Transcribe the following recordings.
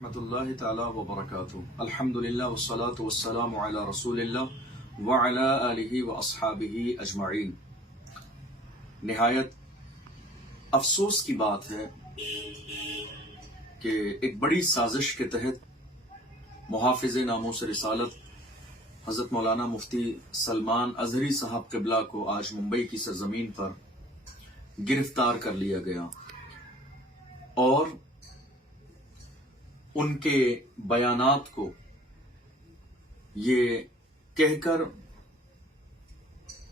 रहमतुल्लाहि ताला व बरकातुहू। अल्हम्दुलिल्लाह वस्सलातु वस्सलामु अला रसूलिल्लाह व अला आलिहि व अस्हाबिहि अजमाइन। निहायत अफसोस की बात है कि एक बड़ी साजिश के तहत मुहाफिज़ नामूस रिसालत हज़रत मौलाना मुफ्ती सलमान अजहरी साहब क़िबला को आज मुंबई की सरजमीन पर गिरफ्तार कर लिया गया और उनके बयानात को ये कहकर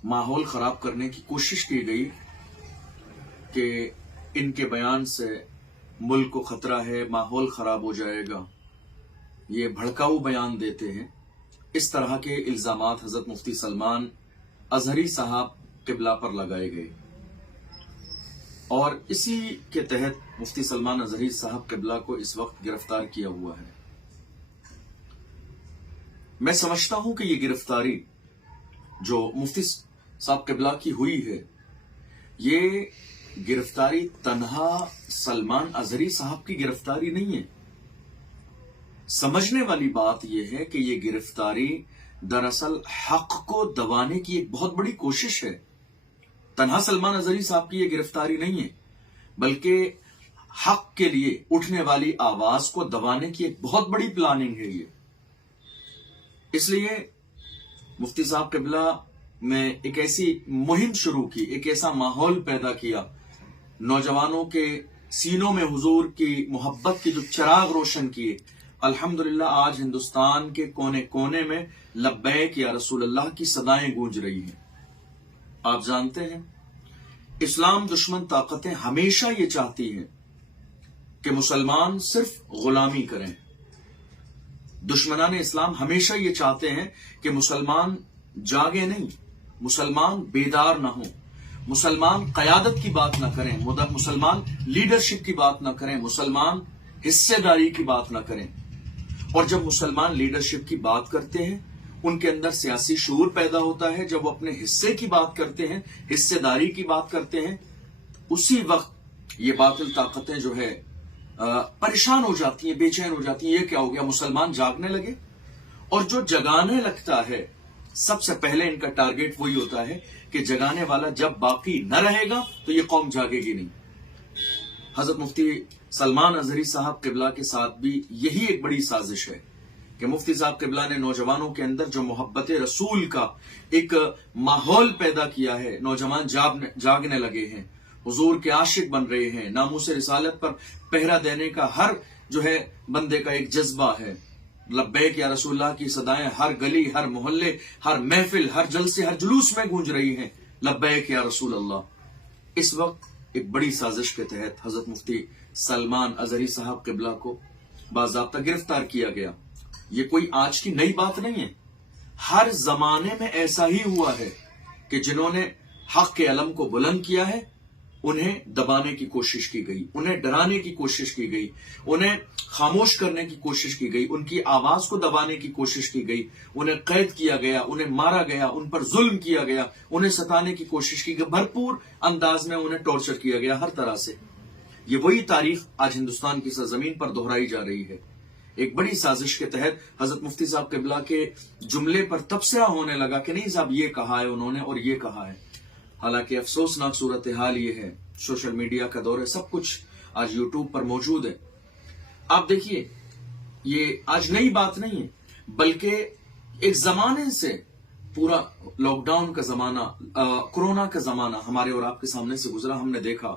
माहौल खराब करने की कोशिश की गई कि इनके बयान से मुल्क को खतरा है, माहौल खराब हो जाएगा, ये भड़काऊ बयान देते हैं। इस तरह के इल्जामात हजरत मुफ्ती सलमान अजहरी साहब क़िबला पर लगाए गए और इसी के तहत मुफ्ती सलमान अजहरी साहब क़िबला को इस वक्त गिरफ्तार किया हुआ है। मैं समझता हूं कि ये गिरफ्तारी जो मुफ्ती साहब क़िबला की हुई है, ये गिरफ्तारी तन्हा सलमान अजहरी साहब की गिरफ्तारी नहीं है। समझने वाली बात यह है कि ये गिरफ्तारी दरअसल हक को दबाने की एक बहुत बड़ी कोशिश है। तन्हा सलमान अजहरी साहब की ये गिरफ्तारी नहीं है, बल्कि हक के लिए उठने वाली आवाज को दबाने की एक बहुत बड़ी प्लानिंग है ये। इसलिए मुफ्ती साहब क़िबला ने एक ऐसी मुहिम शुरू की, एक ऐसा माहौल पैदा किया, नौजवानों के सीनों में हुजूर की मोहब्बत की जो चिराग रोशन किए। अल्हम्दुलिल्लाह आज हिंदुस्तान के कोने कोने में लब्बैक या रसूल अल्लाह की सदाएं गूंज रही हैं। आप जानते हैं इस्लाम दुश्मन ताकतें हमेशा ये चाहती हैं कि मुसलमान सिर्फ गुलामी करें। दुश्मनान इस्लाम हमेशा ये चाहते हैं कि मुसलमान जागे नहीं, मुसलमान बेदार ना हो, मुसलमान कयादत की बात ना करें, मुसलमान लीडरशिप की बात ना करें, मुसलमान हिस्सेदारी की बात ना करें। और जब मुसलमान लीडरशिप की बात करते हैं, उनके अंदर सियासी शूर पैदा होता है। जब वो अपने हिस्से की बात करते हैं, हिस्सेदारी की बात करते हैं, उसी वक्त ये बातिल ताकतें जो है परेशान हो जाती हैं, बेचैन हो जाती हैं। ये क्या हो गया, मुसलमान जागने लगे। और जो जगाने लगता है, सबसे पहले इनका टारगेट वही होता है कि जगाने वाला जब बाकी न रहेगा तो ये कौम जागेगी नहीं। हजरत मुफ्ती सलमान अजहरी साहब क़िबला के साथ भी यही एक बड़ी साजिश है कि मुफ्ती साहब क़िबला ने नौजवानों के अंदर जो मोहब्बत रसूल का एक माहौल पैदा किया है, नौजवान जागने लगे हैं, हुजूर के आशिक बन रहे हैं, नामूस रिसालत पर पहरा देने का हर जो है बंदे का एक जज्बा है। लब्बैक या रसूलुल्लाह की सदाएं हर गली, हर मोहल्ले, हर महफिल, हर जलसे, हर जुलूस में गूंज रही हैं, लब्बैक या रसूल अल्लाह। इस वक्त एक बड़ी साजिश के तहत हजरत मुफ्ती सलमान अजहरी साहब क़िबला को बाज़ाब्ता गिरफ्तार किया गया। ये कोई आज की नई बात नहीं है, हर जमाने में ऐसा ही हुआ है कि जिन्होंने हक के अलम को बुलंद किया है, उन्हें दबाने की कोशिश की गई, उन्हें डराने की कोशिश की गई, उन्हें खामोश करने की कोशिश की गई, उनकी आवाज को दबाने की कोशिश की गई, उन्हें कैद किया गया, उन्हें मारा गया, उन पर जुल्म किया गया, उन्हें सताने की कोशिश की गई, भरपूर अंदाज में उन्हें टॉर्चर किया गया हर तरह से। ये वही तारीख आज हिंदुस्तान की सरजमीन पर दोहराई जा रही है। एक बड़ी साजिश के तहत हजरत मुफ्ती साहब क़िबला के जुमले पर तबसरा होने लगा कि नहीं साहब ये कहा है उन्होंने और ये कहा है। हालांकि अफसोसनाक सूरत हाल ये है, सोशल मीडिया का दौर है, सब कुछ आज यूट्यूब पर मौजूद है। आप देखिए, ये आज नई बात नहीं है, बल्कि एक जमाने से पूरा लॉकडाउन का जमाना, कोरोना का जमाना हमारे और आपके सामने से गुजरा, हमने देखा।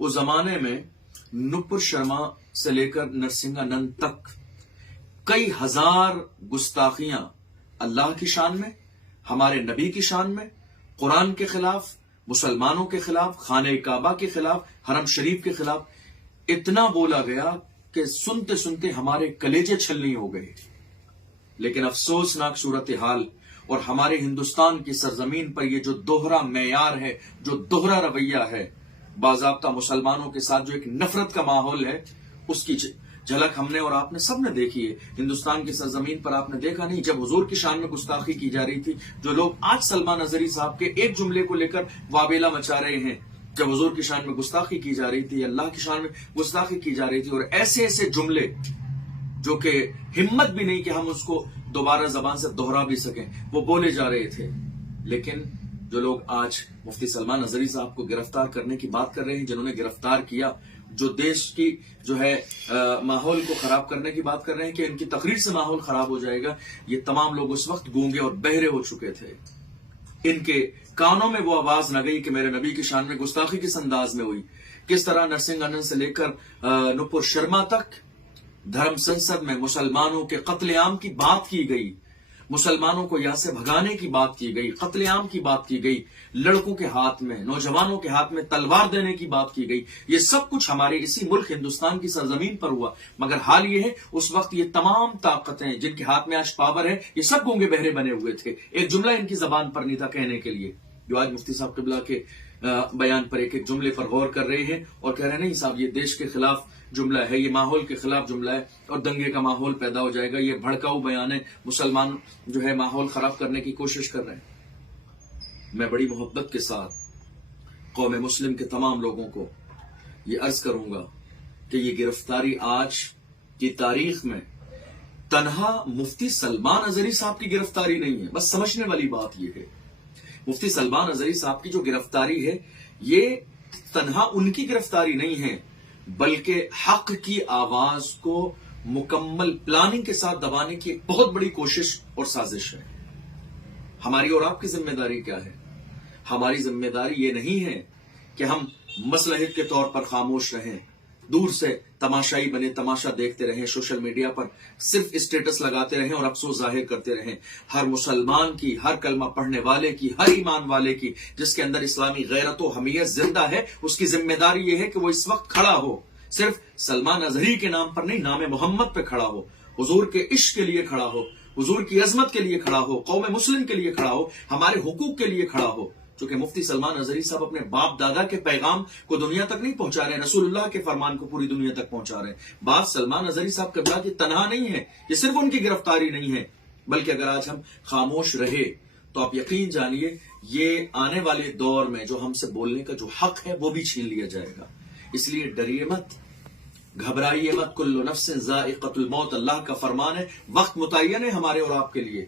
उस जमाने में नुपुर शर्मा से लेकर नरसिंहानंद तक कई हजार गुस्ताखियां अल्लाह की शान में, हमारे नबी की शान में, कुरान के खिलाफ, मुसलमानों के खिलाफ, खाने काबा के खिलाफ, हरम शरीफ के खिलाफ इतना बोला गया कि सुनते सुनते हमारे कलेजे छलनी हो गए। लेकिन अफसोसनाक सूरत हाल और हमारे हिंदुस्तान की सरजमीन पर यह जो दोहरा मेयार है, जो दोहरा रवैया है, बाज़ाब्ता मुसलमानों के साथ जो एक नफरत का माहौल है, उसकी झलक हमने और आपने सबने देखी है। हिंदुस्तान की सरजमीन पर आपने देखा नहीं, जब हुजूर की शान में गुस्ताखी की जा रही थी, जो लोग आज सलमान अजहरी साहब के एक जुमले को लेकर वाबेला मचा रहे हैं, जब हुजूर की शान में गुस्ताखी की जा रही थी, अल्लाह की शान में गुस्ताखी की जा रही थी, और ऐसे ऐसे जुमले جو کہ ہمت بھی نہیں کہ ہم اس کو دوبارہ زبان سے دوہرا بھی سکیں، وہ بولے جا رہے تھے۔ لیکن جو لوگ آج مفتی سلمان اظہری صاحب کو گرفتار کرنے کی بات کر رہے ہیں، جنہوں نے گرفتار کیا، جو دیش کی جو ہے ماحول کو خراب کرنے کی بات کر رہے ہیں کہ ان کی تقریر سے ماحول خراب ہو جائے گا، یہ تمام لوگ اس وقت گونگے اور بہرے ہو چکے تھے۔ ان کے کانوں میں وہ آواز نہ گئی کہ میرے نبی کی شان میں گستاخی کس انداز میں ہوئی، کس طرح نرسنگ آنند سے لے کر نپور شرما تک دھرم سنسد میں مسلمانوں کے قتل عام کی بات کی گئی، مسلمانوں کو یہاں سے بھگانے کی بات کی گئی، قتل عام کی بات کی گئی، لڑکوں کے ہاتھ میں، نوجوانوں کے ہاتھ میں تلوار دینے کی بات کی گئی۔ یہ سب کچھ ہمارے اسی ملک ہندوستان کی سرزمین پر ہوا، مگر حال یہ ہے اس وقت یہ تمام طاقتیں جن کے ہاتھ میں آج پاور ہے، یہ سب گونگے بہرے بنے ہوئے تھے۔ ایک جملہ ان کی زبان پر نہیں تھا کہنے کے لیے، جو آج مفتی صاحب قبلہ کے بیان پر ایک ایک جملے پر غور کر رہے ہیں اور کہہ رہے ہیں نہیں صاحب یہ دیش کے خلاف جملہ ہے، یہ ماحول کے خلاف جملہ ہے اور دنگے کا ماحول پیدا ہو جائے گا، یہ بھڑکاؤ بیان ہے، مسلمان جو ہے ماحول خراب کرنے کی کوشش کر رہے ہیں۔ میں بڑی محبت کے ساتھ قوم مسلم کے تمام لوگوں کو یہ عرض کروں گا کہ یہ گرفتاری آج کی تاریخ میں تنہا مفتی سلمان اظہری صاحب کی گرفتاری نہیں ہے۔ بس سمجھنے والی بات یہ ہے، مفتی سلمان اظہری صاحب کی جو گرفتاری ہے یہ تنہا ان کی گرفتاری نہیں ہے، بلکہ حق کی آواز کو مکمل پلاننگ کے ساتھ دبانے کی ایک بہت بڑی کوشش اور سازش ہے۔ ہماری اور آپ کی ذمہ داری کیا ہے؟ ہماری ذمہ داری یہ نہیں ہے کہ ہم مصلحت کے طور پر خاموش رہیں، دور سے تماشائی بنے، تماشا دیکھتے رہیں، سوشل میڈیا پر صرف اسٹیٹس لگاتے رہیں اور افسوس ظاہر کرتے رہیں۔ ہر مسلمان کی، ہر کلمہ پڑھنے والے کی، ہر ایمان والے کی جس کے اندر اسلامی غیرت و حمیت زندہ ہے، اس کی ذمہ داری یہ ہے کہ وہ اس وقت کھڑا ہو، صرف سلمان اظہری کے نام پر نہیں، نام محمد پہ کھڑا ہو، حضور کے عشق کے لیے کھڑا ہو، حضور کی عظمت کے لیے کھڑا ہو، قوم مسلم کے لیے کھڑا ہو، ہمارے حقوق کے لیے کھڑا ہو۔ چونکہ مفتی سلمان اظہری صاحب اپنے باپ دادا کے پیغام کو دنیا تک نہیں پہنچا رہے ہیں، رسول اللہ کے فرمان کو پوری دنیا تک پہنچا رہے ہیں۔ بات سلمان اظہری صاحب قبلہ کی تنہا نہیں ہے، یہ صرف ان کی گرفتاری نہیں ہے، بلکہ اگر آج ہم خاموش رہے تو آپ یقین جانیے یہ آنے والے دور میں جو ہم سے بولنے کا جو حق ہے وہ بھی چھین لیا جائے گا۔ اس لیے ڈریے مت، گھبرائیے مت، کل نفس ذائقۃ الموت، اللہ کا فرمان ہے، وقت متعین ہے ہمارے اور آپ کے لیے۔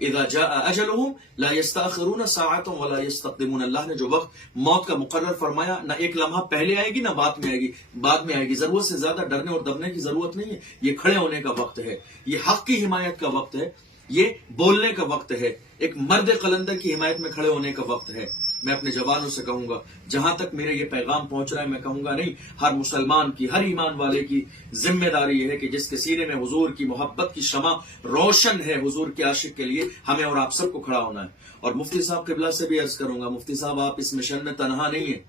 اذا جاء اجلهم لا يستاخرون ساعة ولا يستقدمون، اللہ نے جو وقت موت کا مقرر فرمایا، نہ ایک لمحہ پہلے آئے گی نہ بعد میں آئے گی، بعد میں آئے گی۔ ضرورت سے زیادہ ڈرنے اور دبنے کی ضرورت نہیں ہے، یہ کھڑے ہونے کا وقت ہے، یہ حق کی حمایت کا وقت ہے، یہ بولنے کا وقت ہے، ایک مرد قلندر کی حمایت میں کھڑے ہونے کا وقت ہے۔ میں اپنے جوانوں سے کہوں گا، جہاں تک میرے یہ پیغام پہنچ رہا ہے، میں کہوں گا نہیں، ہر مسلمان کی، ہر ایمان والے کی ذمہ داری یہ ہے کہ جس کے سینے میں حضور کی محبت کی شمع روشن ہے، حضور کے عاشق کے لیے ہمیں اور آپ سب کو کھڑا ہونا ہے۔ اور مفتی صاحب قبلہ سے بھی عرض کروں گا، مفتی صاحب آپ اس مشن میں تنہا نہیں ہیں،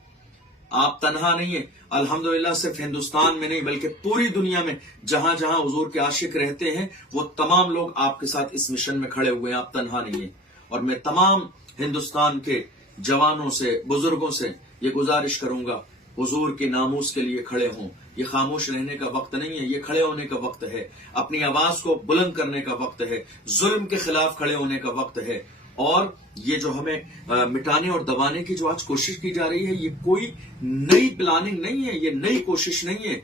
آپ تنہا نہیں ہیں، الحمدللہ صرف ہندوستان میں نہیں بلکہ پوری دنیا میں جہاں جہاں حضور کے عاشق رہتے ہیں وہ تمام لوگ آپ کے ساتھ اس مشن میں کھڑے ہوئے ہیں، آپ تنہا نہیں ہیں۔ اور میں تمام ہندوستان کے جوانوں سے، بزرگوں سے یہ گزارش کروں گا، حضور کے ناموس کے لیے کھڑے ہوں۔ یہ خاموش رہنے کا وقت نہیں ہے، یہ کھڑے ہونے کا وقت ہے، اپنی آواز کو بلند کرنے کا وقت ہے، ظلم کے خلاف کھڑے ہونے کا وقت ہے۔ اور یہ جو ہمیں مٹانے اور دبانے کی جو آج کوشش کی جا رہی ہے، یہ کوئی نئی پلاننگ نہیں ہے، یہ نئی کوشش نہیں ہے،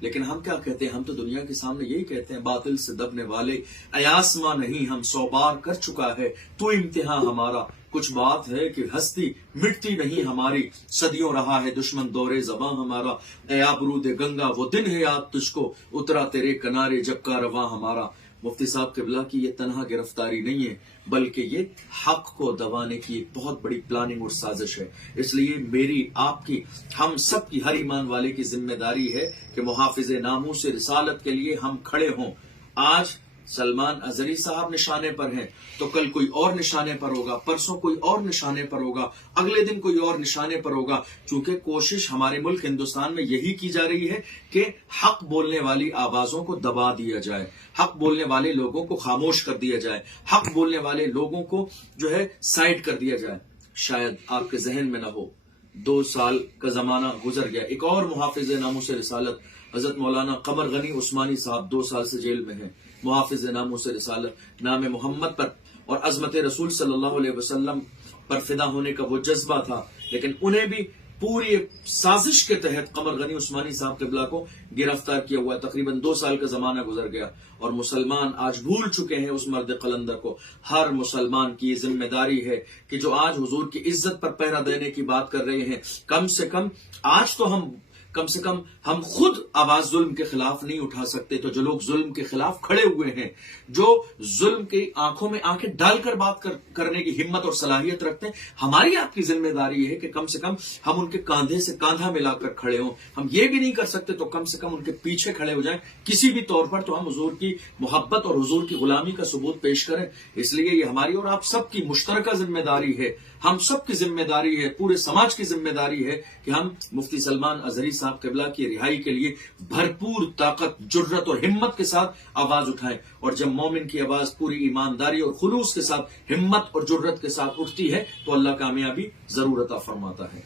لیکن ہم کیا کہتے ہیں؟ ہم تو دنیا کے سامنے یہی کہتے ہیں، باطل سے دبنے والے ایاسما نہیں، ہم 100 بار کر چکا ہے تو امتحان ہمارا، کچھ بات ہے کہ ہستی مٹتی نہیں ہماری، صدیوں رہا ہے دشمن دورے زباں ہمارا، اے آبرود گنگا وہ دن ہے یاد تجھ کو، اترا تیرے کنارے جب کا رواں ہمارا۔ مفتی صاحب قبلہ کی یہ تنہا گرفتاری نہیں ہے، بلکہ یہ حق کو دبانے کی ایک بہت بڑی پلاننگ اور سازش ہے۔ اس لیے میری، آپ کی، ہم سب کی، ہر ایمان والے کی ذمہ داری ہے کہ محافظ ناموس رسالت کے لیے ہم کھڑے ہوں۔ آج سلمان اظہری صاحب نشانے پر ہیں تو کل کوئی اور نشانے پر ہوگا، پرسوں کوئی اور نشانے پر ہوگا، اگلے دن کوئی اور نشانے پر ہوگا، چونکہ کوشش ہمارے ملک ہندوستان میں یہی کی جا رہی ہے کہ حق بولنے والی آوازوں کو دبا دیا جائے، حق بولنے والے لوگوں کو خاموش کر دیا جائے، حق بولنے والے لوگوں کو جو ہے سائڈ کر دیا جائے۔ شاید آپ کے ذہن میں نہ ہو، 2 سال کا زمانہ گزر گیا، ایک اور محافظ ناموس رسالت حضرت مولانا قمر غنی عثمانی صاحب 2 سال سے جیل میں ہیں، محافظ ناموس رسالت، نام محمد پر اور عظمت رسول صلی اللہ علیہ وسلم پر فدا ہونے کا وہ جذبہ تھا، لیکن انہیں بھی पूरी साजिश के तहत कमर गनी उस्मानी साहब क़िबला को गिरफ्तार किया हुआ है। तकरीबन 2 साल का जमाना गुजर गया और मुसलमान आज भूल चुके हैं उस मर्द कलंदर को। हर मुसलमान की जिम्मेदारी है कि जो आज हुजूर की इज्जत पर पहरा देने की बात कर रहे हैं, कम से कम आज तो कम से कम हम खुद आवाज जुल्म के खिलाफ नहीं उठा सकते, तो जो लोग जुल्म के खिलाफ खड़े हुए हैं, जो जुल्म की आंखों में आंखें डालकर बात करने की हिम्मत और सलाहियत रखते हैं, हमारी आपकी जिम्मेदारी है कि कम से कम हम उनके कांधे से कांधा मिलाकर खड़े हों। हम ये भी नहीं कर सकते तो कम से कम उनके पीछे खड़े हो जाएं किसी भी तौर पर, तो हम हुजूर की मोहब्बत और हुजूर की गुलामी का सबूत पेश करें। इसलिए ये हमारी और आप सबकी मुश्तरका जिम्मेदारी है, हम सबकी जिम्मेदारी है, पूरे समाज की जिम्मेदारी है कि हम मुफ्ती सलमान अजहरी साहब क़िबला की रिहाई के लिए भरपूर ताकत, जुर्रत और हिम्मत के साथ आवाज उठाएं। और जब मोमिन की आवाज पूरी ईमानदारी और खुलूस के साथ, हिम्मत और जुर्रत के साथ उठती है तो अल्लाह कामयाबी जरूर अता फरमाता है।